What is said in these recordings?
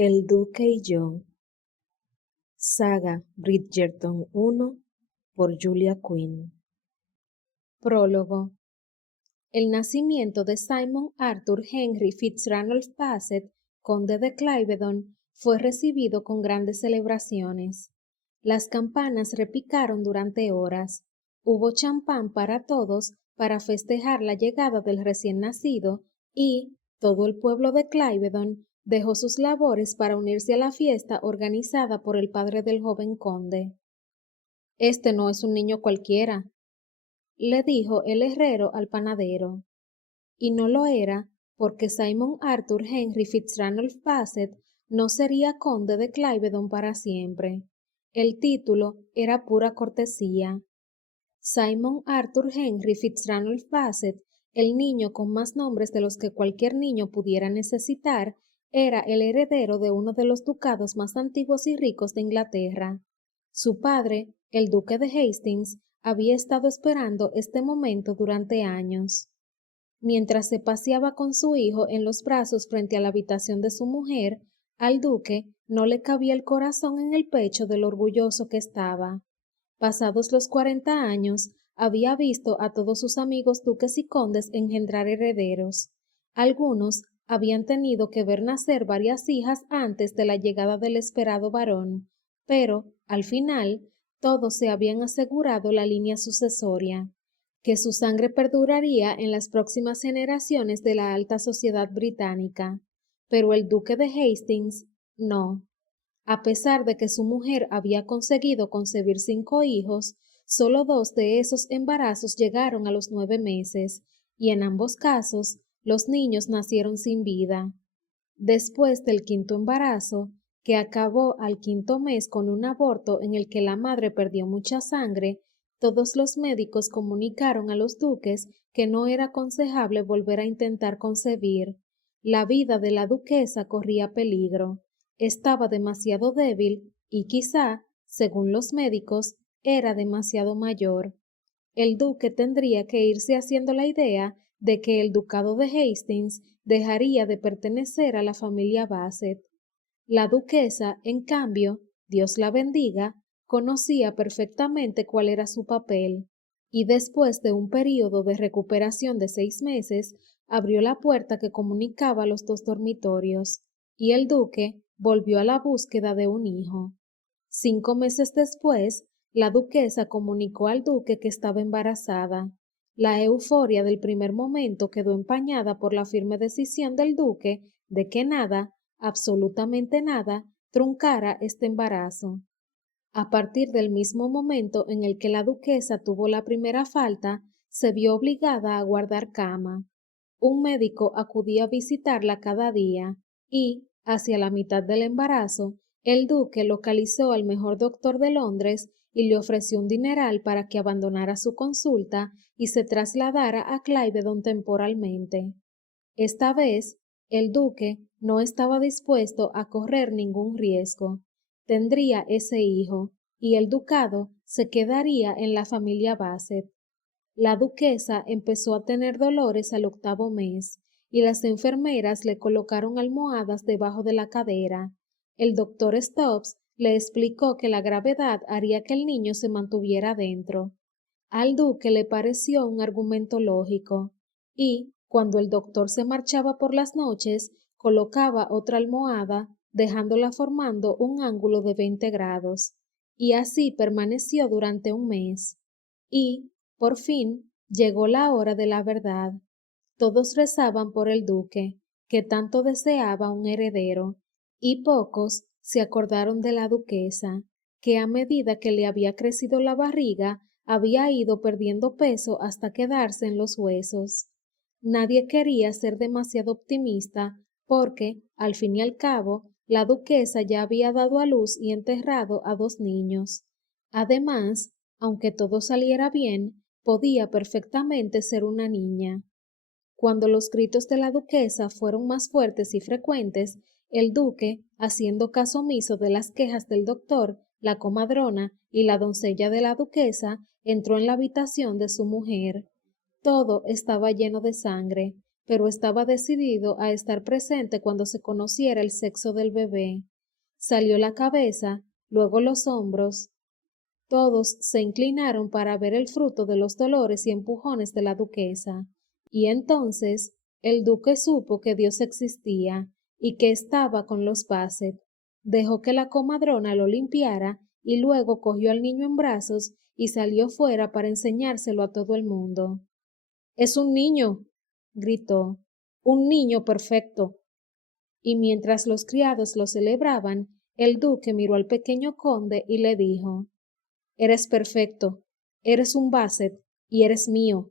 El Duque y yo. Saga Bridgerton 1 por Julia Quinn. Prólogo. El nacimiento de Simon Arthur Henry FitzRandolph Basset, conde de Cliveden, fue recibido con grandes celebraciones. Las campanas repicaron durante horas. Hubo champán para todos para festejar la llegada del recién nacido y todo el pueblo de Cliveden dejó sus labores para unirse a la fiesta organizada por el padre del joven conde. «Este no es un niño cualquiera», le dijo el herrero al panadero. Y no lo era, porque Simon Arthur Henry FitzRandolph Basset no sería conde de Cliveden para siempre. El título era pura cortesía. Simon Arthur Henry FitzRandolph Basset, el niño con más nombres de los que cualquier niño pudiera necesitar, era el heredero de uno de los ducados más antiguos y ricos de Inglaterra. Su padre, el duque de Hastings, había estado esperando este momento durante años. Mientras se paseaba con su hijo en los brazos frente a la habitación de su mujer, al duque no le cabía el corazón en el pecho de lo orgulloso que estaba. Pasados los 40 años, había visto a todos sus amigos duques y condes engendrar herederos. Algunos habían tenido que ver nacer varias hijas antes de la llegada del esperado varón, pero, al final, todos se habían asegurado la línea sucesoria, que su sangre perduraría en las próximas generaciones de la alta sociedad británica. Pero el duque de Hastings, no. A pesar de que su mujer había conseguido concebir 5 hijos, solo 2 de esos embarazos llegaron a los 9 meses, y en ambos casos, los niños nacieron sin vida. Después del 5.º embarazo, que acabó al 5.º mes con un aborto en el que la madre perdió mucha sangre, todos los médicos comunicaron a los duques que no era aconsejable volver a intentar concebir. La vida de la duquesa corría peligro. Estaba demasiado débil y quizá, según los médicos, era demasiado mayor. El duque tendría que irse haciendo la idea de que el ducado de Hastings dejaría de pertenecer a la familia Basset. La duquesa, en cambio, Dios la bendiga, conocía perfectamente cuál era su papel, y después de un período de recuperación de 6 meses, abrió la puerta que comunicaba los 2 dormitorios, y el duque volvió a la búsqueda de un hijo. 5 meses después, la duquesa comunicó al duque que estaba embarazada. La euforia del primer momento quedó empañada por la firme decisión del duque de que nada, absolutamente nada, truncara este embarazo. A partir del mismo momento en el que la duquesa tuvo la primera falta, se vio obligada a guardar cama. Un médico acudía a visitarla cada día y, hacia la mitad del embarazo, el duque localizó al mejor doctor de Londres y le ofreció un dineral para que abandonara su consulta y se trasladara a Cliveden temporalmente. Esta vez, el duque no estaba dispuesto a correr ningún riesgo. Tendría ese hijo, y el ducado se quedaría en la familia Basset. La duquesa empezó a tener dolores al 8.º mes, y las enfermeras le colocaron almohadas debajo de la cadera. El doctor Stubbs le explicó que la gravedad haría que el niño se mantuviera dentro. Al duque le pareció un argumento lógico, y, cuando el doctor se marchaba por las noches, colocaba otra almohada, dejándola formando un ángulo de 20 grados, y así permaneció durante un mes. Y, por fin, llegó la hora de la verdad. Todos rezaban por el duque, que tanto deseaba un heredero, y pocos se acordaron de la duquesa, que a medida que le había crecido la barriga, había ido perdiendo peso hasta quedarse en los huesos. Nadie quería ser demasiado optimista, porque, al fin y al cabo, la duquesa ya había dado a luz y enterrado a 2 niños. Además, aunque todo saliera bien, podía perfectamente ser una niña. Cuando los gritos de la duquesa fueron más fuertes y frecuentes, el duque, haciendo caso omiso de las quejas del doctor, la comadrona y la doncella de la duquesa, entró en la habitación de su mujer. Todo estaba lleno de sangre, pero estaba decidido a estar presente cuando se conociera el sexo del bebé. Salió la cabeza, luego los hombros. Todos se inclinaron para ver el fruto de los dolores y empujones de la duquesa, y entonces el duque supo que Dios existía y que estaba con los Bassett. Dejó que la comadrona lo limpiara y luego cogió al niño en brazos y salió fuera para enseñárselo a todo el mundo. «Es un niño», gritó, «un niño perfecto». Y mientras los criados lo celebraban, el duque miró al pequeño conde y le dijo: «Eres perfecto, eres un Bassett y eres mío».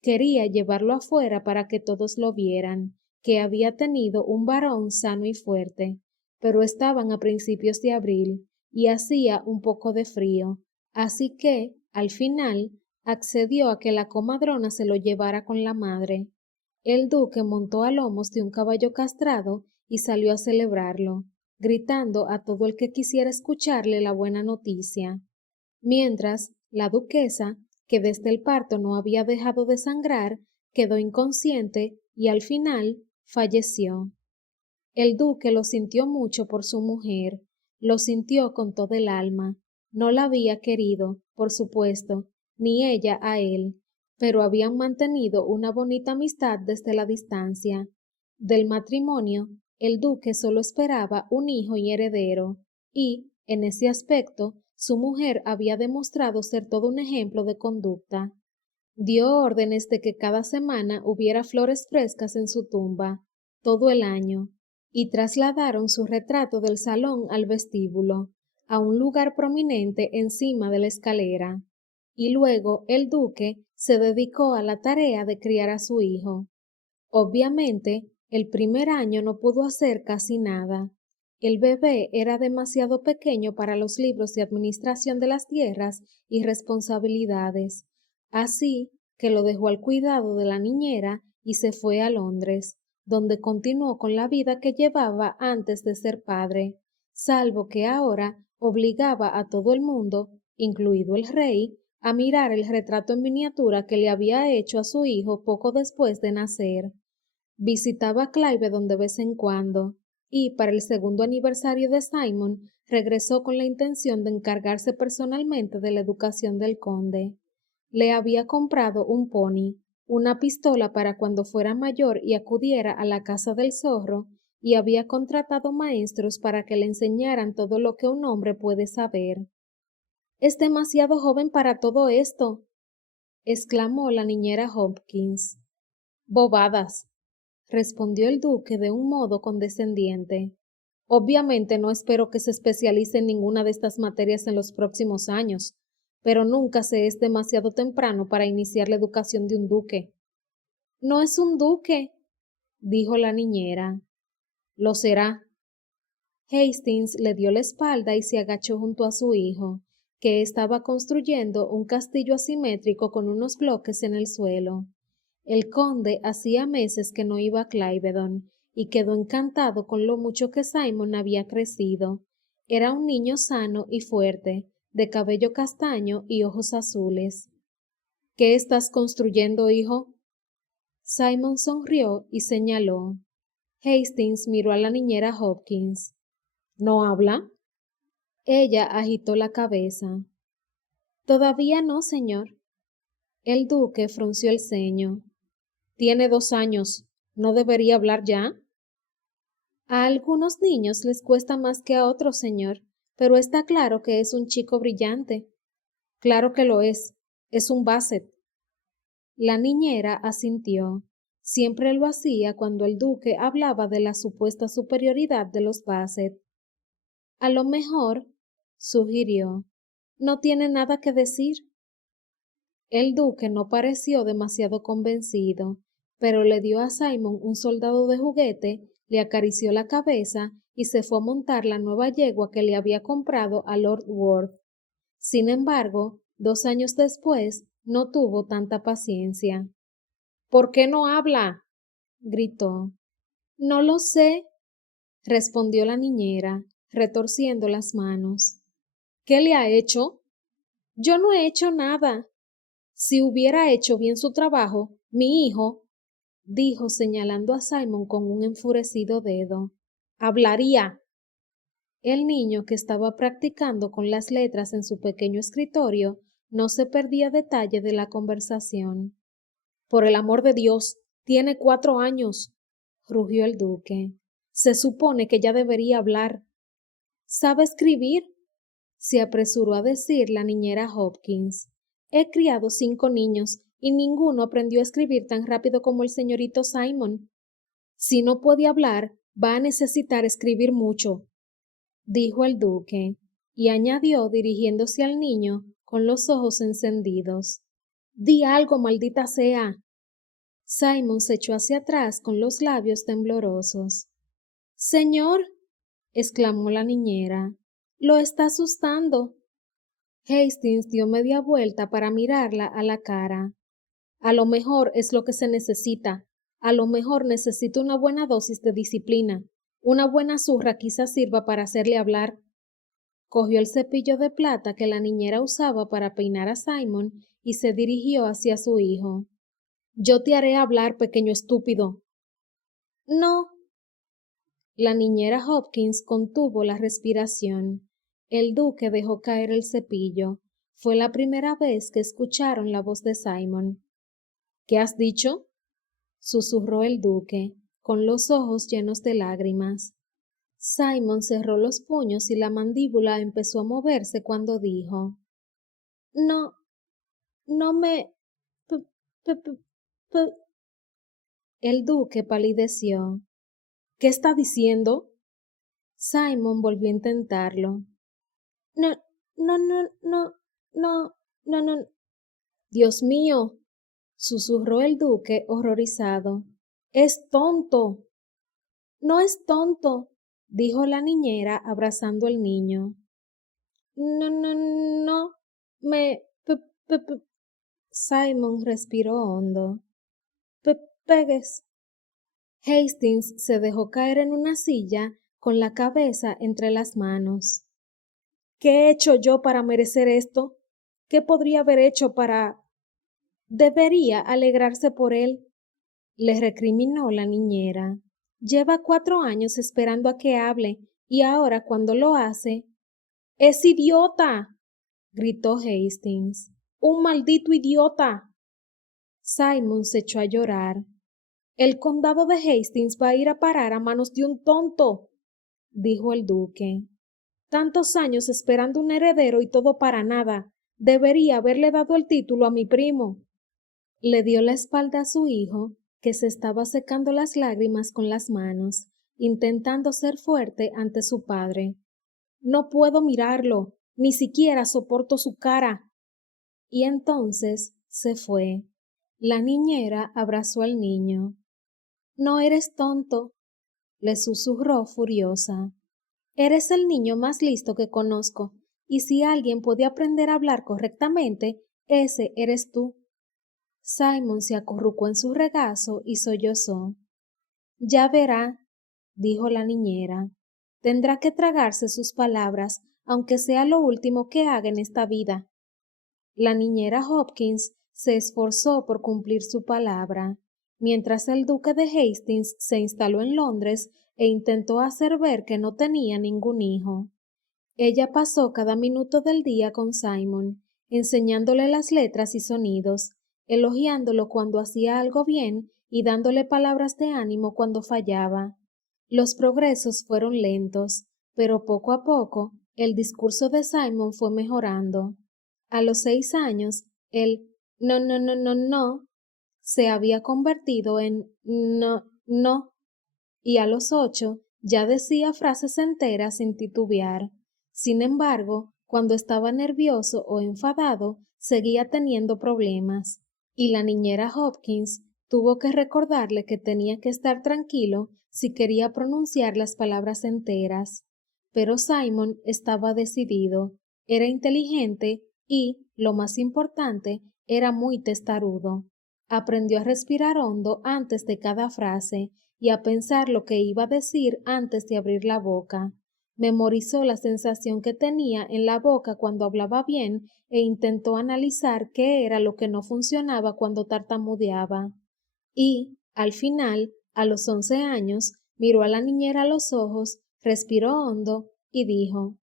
Quería llevarlo afuera para que todos lo vieran, que había tenido un varón sano y fuerte, pero estaban a principios de abril y hacía un poco de frío, así que, al final, accedió a que la comadrona se lo llevara con la madre. El duque montó a lomos de un caballo castrado y salió a celebrarlo, gritando a todo el que quisiera escucharle la buena noticia. Mientras, la duquesa, que desde el parto no había dejado de sangrar, quedó inconsciente y al final falleció. El duque lo sintió mucho por su mujer, lo sintió con todo el alma. No la había querido, por supuesto, ni ella a él, pero habían mantenido una bonita amistad desde la distancia. Del matrimonio, el duque solo esperaba un hijo y heredero, y, en ese aspecto, su mujer había demostrado ser todo un ejemplo de conducta. Dio órdenes de que cada semana hubiera flores frescas en su tumba, todo el año, y trasladaron su retrato del salón al vestíbulo, a un lugar prominente encima de la escalera. Y luego el duque se dedicó a la tarea de criar a su hijo. Obviamente, el primer año no pudo hacer casi nada. El bebé era demasiado pequeño para los libros de administración de las tierras y responsabilidades, así que lo dejó al cuidado de la niñera y se fue a Londres, donde continuó con la vida que llevaba antes de ser padre, salvo que ahora obligaba a todo el mundo, incluido el rey, a mirar el retrato en miniatura que le había hecho a su hijo poco después de nacer. Visitaba Cliveden de vez en cuando, y para el segundo aniversario de Simon regresó con la intención de encargarse personalmente de la educación del conde. Le había comprado un pony, una pistola para cuando fuera mayor y acudiera a la casa del zorro, y había contratado maestros para que le enseñaran todo lo que un hombre puede saber. «Es demasiado joven para todo esto», exclamó la niñera Hopkins. «Bobadas», respondió el duque de un modo condescendiente. «Obviamente no espero que se especialice en ninguna de estas materias en los próximos años, pero nunca se es demasiado temprano para iniciar la educación de un duque». «No es un duque», dijo la niñera. «Lo será». Hastings le dio la espalda y se agachó junto a su hijo, que estaba construyendo un castillo asimétrico con unos bloques en el suelo. El conde hacía meses que no iba a Cliveden y quedó encantado con lo mucho que Simon había crecido. Era un niño sano y fuerte, de cabello castaño y ojos azules. «¿Qué estás construyendo, hijo?». Simon sonrió y señaló. Hastings miró a la niñera Hopkins. «¿No habla?». Ella agitó la cabeza. «Todavía no, señor». El duque frunció el ceño. «Tiene 2 años. ¿No debería hablar ya?». «A algunos niños les cuesta más que a otros, señor, pero está claro que es un chico brillante». «Claro que lo es. Es un Bassett». La niñera asintió. Siempre lo hacía cuando el duque hablaba de la supuesta superioridad de los Bassett. «A lo mejor», sugirió, «no tiene nada que decir». El duque no pareció demasiado convencido, pero le dio a Simon un soldado de juguete, le acarició la cabeza y se fue a montar la nueva yegua que le había comprado a Lord Worth. Sin embargo, 2 años después, no tuvo tanta paciencia. «¿Por qué no habla?», gritó. «No lo sé», respondió la niñera, retorciendo las manos. «¿Qué le ha hecho?». «Yo no he hecho nada». «Si hubiera hecho bien su trabajo, mi hijo». dijo señalando a Simon con un enfurecido dedo. Hablaría. El niño, que estaba practicando con las letras en su pequeño escritorio, no se perdía detalle de la conversación. Por el amor de Dios, tiene 4 años, rugió el duque. Se supone que ya debería hablar. ¿Sabe escribir? Se apresuró a decir la niñera Hopkins. He criado 5 niños y ninguno aprendió a escribir tan rápido como el señorito Simon. Si no puede hablar, va a necesitar escribir mucho, dijo el duque, y añadió dirigiéndose al niño con los ojos encendidos. Di algo, maldita sea. Simon se echó hacia atrás con los labios temblorosos. Señor, exclamó la niñera, lo está asustando. Hastings dio media vuelta para mirarla a la cara. A lo mejor es lo que se necesita. A lo mejor necesita una buena dosis de disciplina. Una buena zurra quizás sirva para hacerle hablar. Cogió el cepillo de plata que la niñera usaba para peinar a Simon y se dirigió hacia su hijo. Yo te haré hablar, pequeño estúpido. No. La niñera Hopkins contuvo la respiración. El duque dejó caer el cepillo. Fue la primera vez que escucharon la voz de Simon. ¿Qué has dicho? Susurró el duque, con los ojos llenos de lágrimas. Simon cerró los puños y la mandíbula empezó a moverse cuando dijo: No, no me... p- p- p- p-". El duque palideció. ¿Qué está diciendo? Simon volvió a intentarlo. No, no, no, no, no, no, no. Dios mío, susurró el duque horrorizado. Es tonto. No es tonto, dijo la niñera abrazando al niño. No, no, no, me... Simon respiró hondo. Pegues. Hastings se dejó caer en una silla con la cabeza entre las manos. ¿Qué he hecho yo para merecer esto? ¿Qué podría haber hecho para... Debería alegrarse por él, le recriminó la niñera. Lleva 4 años esperando a que hable, y ahora cuando lo hace... ¡Es idiota!, gritó Hastings. ¡Un maldito idiota! Simon se echó a llorar. El condado de Hastings va a ir a parar a manos de un tonto, dijo el duque. Tantos años esperando un heredero y todo para nada. Debería haberle dado el título a mi primo. Le dio la espalda a su hijo, que se estaba secando las lágrimas con las manos, intentando ser fuerte ante su padre. No puedo mirarlo, ni siquiera soporto su cara. Y entonces se fue. La niñera abrazó al niño. No eres tonto, le susurró furiosa. Eres el niño más listo que conozco, y si alguien puede aprender a hablar correctamente, ese eres tú. Simon se acurrucó en su regazo y sollozó. Ya verá, dijo la niñera. Tendrá que tragarse sus palabras, aunque sea lo último que haga en esta vida. La niñera Hopkins se esforzó por cumplir su palabra, mientras el duque de Hastings se instaló en Londres e intentó hacer ver que no tenía ningún hijo. Ella pasó cada minuto del día con Simon, enseñándole las letras y sonidos, elogiándolo cuando hacía algo bien y dándole palabras de ánimo cuando fallaba. Los progresos fueron lentos, pero poco a poco el discurso de Simon fue mejorando. A los 6 años, el no, no, no, no, no se había convertido en no, no, y a los 8 ya decía frases enteras sin titubear. Sin embargo, cuando estaba nervioso o enfadado, seguía teniendo problemas, y la niñera Hopkins tuvo que recordarle que tenía que estar tranquilo si quería pronunciar las palabras enteras. Pero Simon estaba decidido, era inteligente y, lo más importante, era muy testarudo. Aprendió a respirar hondo antes de cada frase y a pensar lo que iba a decir antes de abrir la boca. Memorizó la sensación que tenía en la boca cuando hablaba bien e intentó analizar qué era lo que no funcionaba cuando tartamudeaba. Y, Al final, a los 11 años, miró a la niñera a los ojos, respiró hondo y dijo: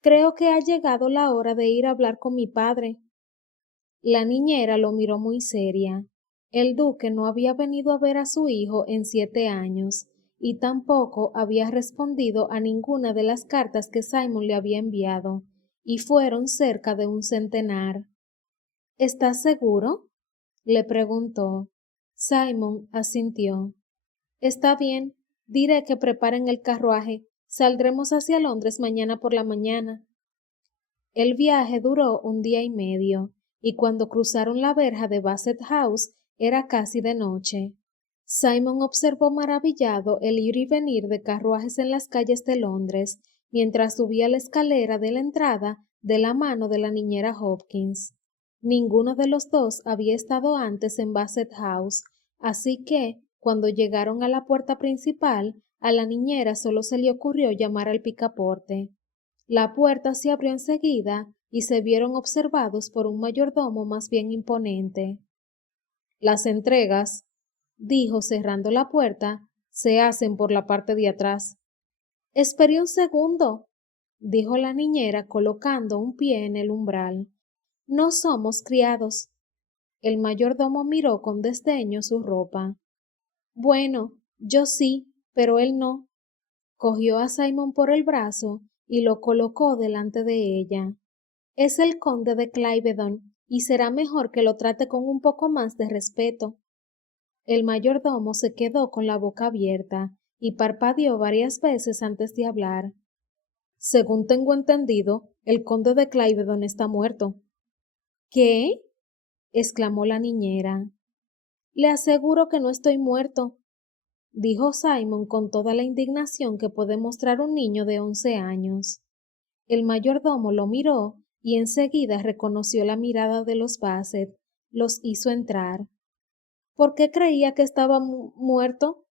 «Creo que ha llegado la hora de ir a hablar con mi padre». La niñera lo miró muy seria. El duque no había venido a ver a su hijo en 7 años, y tampoco había respondido a ninguna de las cartas que Simon le había enviado, y fueron cerca de un centenar. «¿Estás seguro?», le preguntó. Simon asintió. «Está bien, diré que preparen el carruaje. Saldremos hacia Londres mañana por la mañana». El viaje duró 1 día y medio, y cuando cruzaron la verja de Bassett House era casi de noche. Simon observó maravillado el ir y venir de carruajes en las calles de Londres, mientras subía la escalera de la entrada de la mano de la niñera Hopkins. Ninguno de los dos había estado antes en Bassett House, así que, cuando llegaron a la puerta principal, a la niñera solo se le ocurrió llamar al picaporte. La puerta se abrió enseguida y se vieron observados por un mayordomo más bien imponente. «Las entregas», dijo cerrando la puerta, «se hacen por la parte de atrás». «Espere un segundo», dijo la niñera colocando un pie en el umbral. «No somos criados». El mayordomo miró con desdeño su ropa. «Bueno, yo sí, pero él no». Cogió a Simon por el brazo y lo colocó delante de ella. «Es el conde de Cliveden, y será mejor que lo trate con un poco más de respeto». El mayordomo se quedó con la boca abierta y parpadeó varias veces antes de hablar. «Según tengo entendido, el conde de Cliveden está muerto». «¿Qué?», exclamó la niñera. «Le aseguro que no estoy muerto», dijo Simon con toda la indignación que puede mostrar un niño de 11 años. El mayordomo lo miró y enseguida reconoció la mirada de los Bassett. Los hizo entrar. «¿Por qué creía que estaba muerto?»,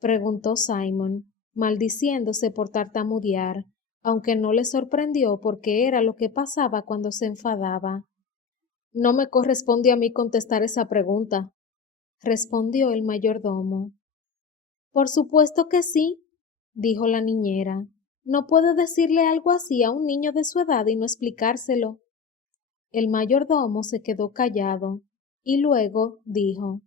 preguntó Simon, maldiciéndose por tartamudear, aunque no le sorprendió porque era lo que pasaba cuando se enfadaba. «No me corresponde a mí contestar esa pregunta», respondió el mayordomo. «Por supuesto que sí», dijo la niñera. «No puede decirle algo así a un niño de su edad y no explicárselo». El mayordomo se quedó callado y luego dijo: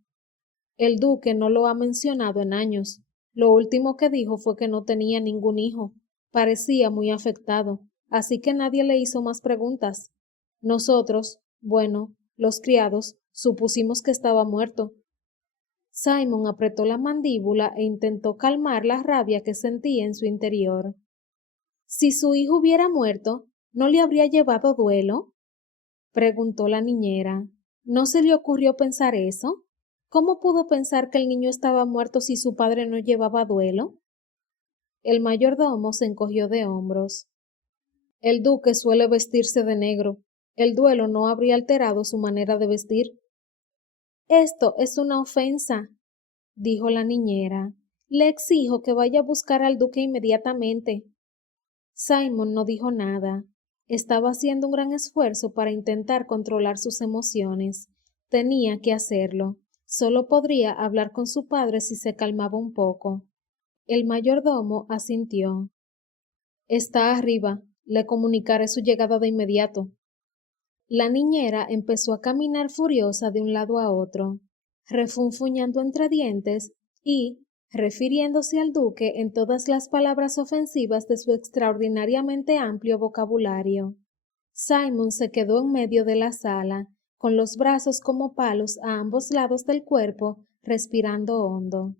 «El duque no lo ha mencionado en años. Lo último que dijo fue que no tenía ningún hijo. Parecía muy afectado, así que nadie le hizo más preguntas. Nosotros, bueno, los criados, supusimos que estaba muerto». Simon apretó la mandíbula e intentó calmar la rabia que sentía en su interior. «Si su hijo hubiera muerto, ¿no le habría llevado duelo?», preguntó la niñera. «¿No se le ocurrió pensar eso? ¿Cómo pudo pensar que el niño estaba muerto si su padre no llevaba duelo?» El mayordomo se encogió de hombros. «El duque suele vestirse de negro. El duelo no habría alterado su manera de vestir». «Esto es una ofensa», dijo la niñera. «Le exijo que vaya a buscar al duque inmediatamente». Simon no dijo nada. Estaba haciendo un gran esfuerzo para intentar controlar sus emociones. Tenía que hacerlo. Solo podría hablar con su padre si se calmaba un poco. El mayordomo asintió. «Está arriba. Le comunicaré su llegada de inmediato». La niñera empezó a caminar furiosa de un lado a otro, refunfuñando entre dientes y, refiriéndose al duque en todas las palabras ofensivas de su extraordinariamente amplio vocabulario. Simon se quedó en medio de la sala, con los brazos como palos a ambos lados del cuerpo, respirando hondo.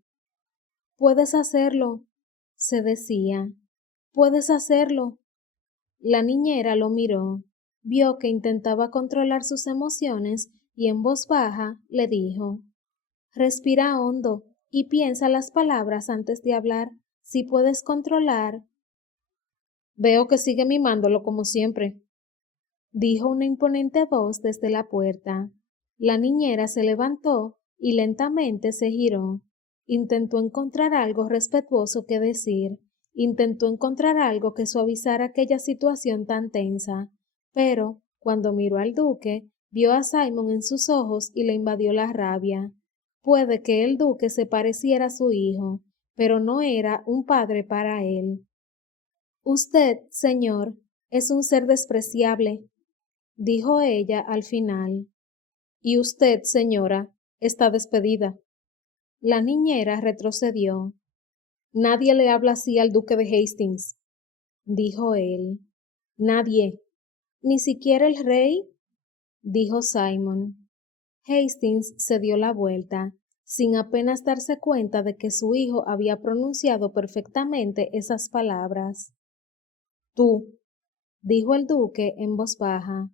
«Puedes hacerlo», se decía. «Puedes hacerlo». La niñera lo miró, vio que intentaba controlar sus emociones y en voz baja le dijo: «Respira hondo y piensa las palabras antes de hablar. Si puedes controlar». «Veo que sigue mimándolo como siempre», dijo una imponente voz desde la puerta. La niñera se levantó y lentamente se giró. Intentó encontrar algo respetuoso que decir. Intentó encontrar algo que suavizara aquella situación tan tensa. Pero, cuando miró al duque, vio a Simon en sus ojos y le invadió la rabia. Puede que el duque se pareciera a su hijo, pero no era un padre para él. Usted, señor, es un ser despreciable, dijo ella al final. Y usted, señora, está despedida. La niñera retrocedió. Nadie le habla así al duque de Hastings, dijo él. Nadie. ¿Ni siquiera el rey? Dijo Simon. Hastings se dio la vuelta, sin apenas darse cuenta de que su hijo había pronunciado perfectamente esas palabras. Tú, dijo el duque en voz baja.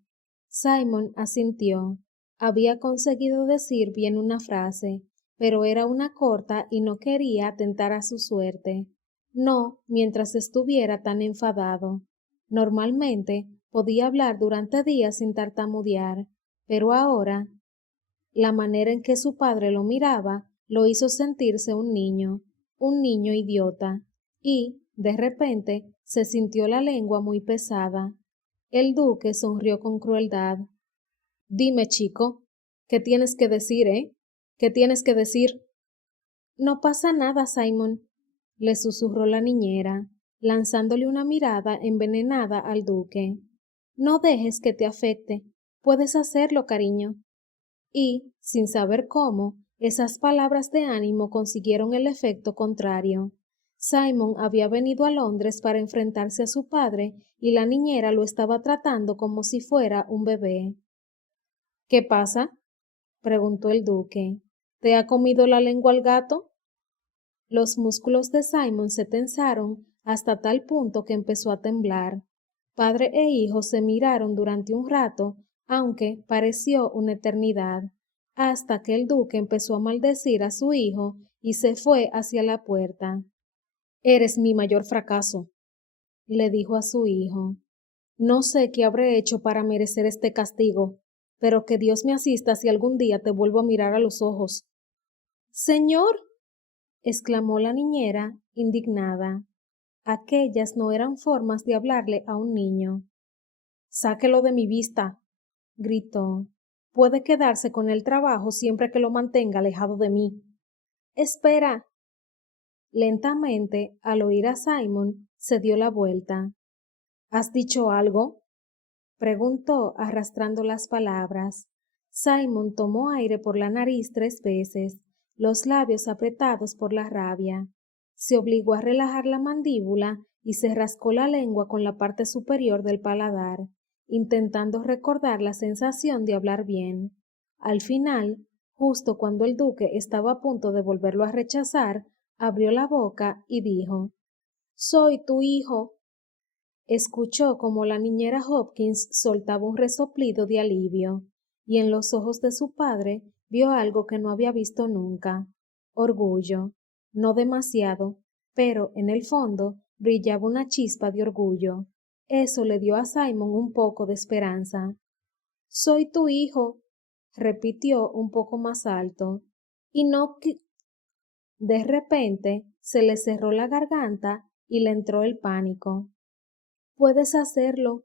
Simon asintió. Había conseguido decir bien una frase, pero era una corta y no quería atentar a su suerte. No, mientras estuviera tan enfadado. Normalmente podía hablar durante días sin tartamudear, pero ahora la manera en que su padre lo miraba lo hizo sentirse un niño idiota, y, de repente, se sintió la lengua muy pesada. El duque sonrió con crueldad. Dime, chico, ¿qué tienes que decir, ¿Qué tienes que decir? No pasa nada, Simon, le susurró la niñera, lanzándole una mirada envenenada al duque. No dejes que te afecte. Puedes hacerlo, cariño. Y, sin saber cómo, esas palabras de ánimo consiguieron el efecto contrario. Simon había venido a Londres para enfrentarse a su padre y la niñera lo estaba tratando como si fuera un bebé. ¿Qué pasa? Preguntó el duque. ¿Te ha comido la lengua el gato? Los músculos de Simon se tensaron hasta tal punto que empezó a temblar. Padre e hijo se miraron durante un rato, aunque pareció una eternidad, hasta que el duque empezó a maldecir a su hijo y se fue hacia la puerta. Eres mi mayor fracaso, le dijo a su hijo. No sé qué habré hecho para merecer este castigo, pero que Dios me asista si algún día te vuelvo a mirar a los ojos. Señor, exclamó la niñera, indignada. Aquellas no eran formas de hablarle a un niño. Sáquelo de mi vista, gritó. Puede quedarse con el trabajo siempre que lo mantenga alejado de mí. Espera. Lentamente, al oír a Simon, se dio la vuelta. ¿Has dicho algo? Preguntó, arrastrando las palabras. Simon tomó aire por la nariz 3 veces, los labios apretados por la rabia. Se obligó a relajar la mandíbula y se rascó la lengua con la parte superior del paladar, intentando recordar la sensación de hablar bien. Al final, justo cuando el duque estaba a punto de volverlo a rechazar, abrió la boca y dijo: «Soy tu hijo». Escuchó como la niñera Hopkins soltaba un resoplido de alivio, y en los ojos de su padre vio algo que no había visto nunca: orgullo. No demasiado, pero en el fondo brillaba una chispa de orgullo. Eso le dio a Simon un poco de esperanza. «Soy tu hijo», repitió un poco más alto, «y no que...». De repente se le cerró la garganta y le entró el pánico. Puedes hacerlo,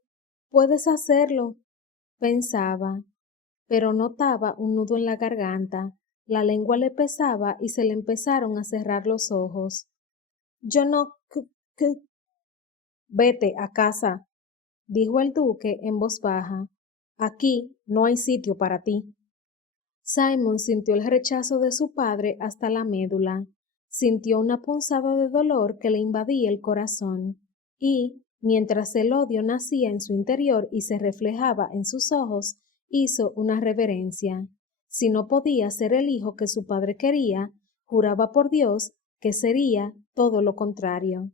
pensaba, pero notaba un nudo en la garganta, la lengua le pesaba y se le empezaron a cerrar los ojos. Yo no... Vete a casa, dijo el duque en voz baja. Aquí no hay sitio para ti. Simon sintió el rechazo de su padre hasta la médula, sintió una punzada de dolor que le invadía el corazón, y, mientras el odio nacía en su interior y se reflejaba en sus ojos, hizo una reverencia. Si no podía ser el hijo que su padre quería, juraba por Dios que sería todo lo contrario.